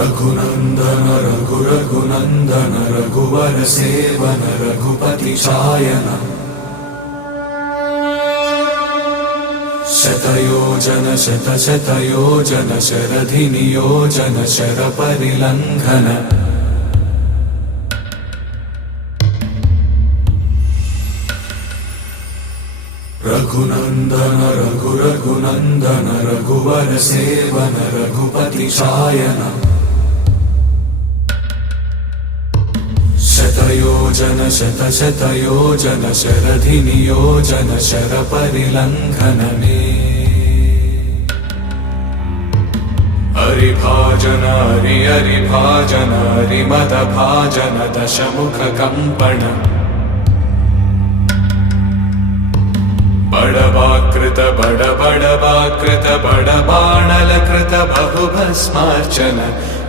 रघुनंदन रघुनंदन रघुवर seven Raghupati चायन शतयोजन शतशतयोजन शरधि नियोजन sir परिलंघन Raghunandan Raghunandan रघुवर seven Raghupati चायन शतयोजन शतशतयोजन शरधि नियोजन sir परिलंघन में हरिभाजन हरिभाजन हरिमद भाजन दशमुख कंपन बड़बाकृत बड़बाकृत बड़बाणलकृत बहुभस्मार्चन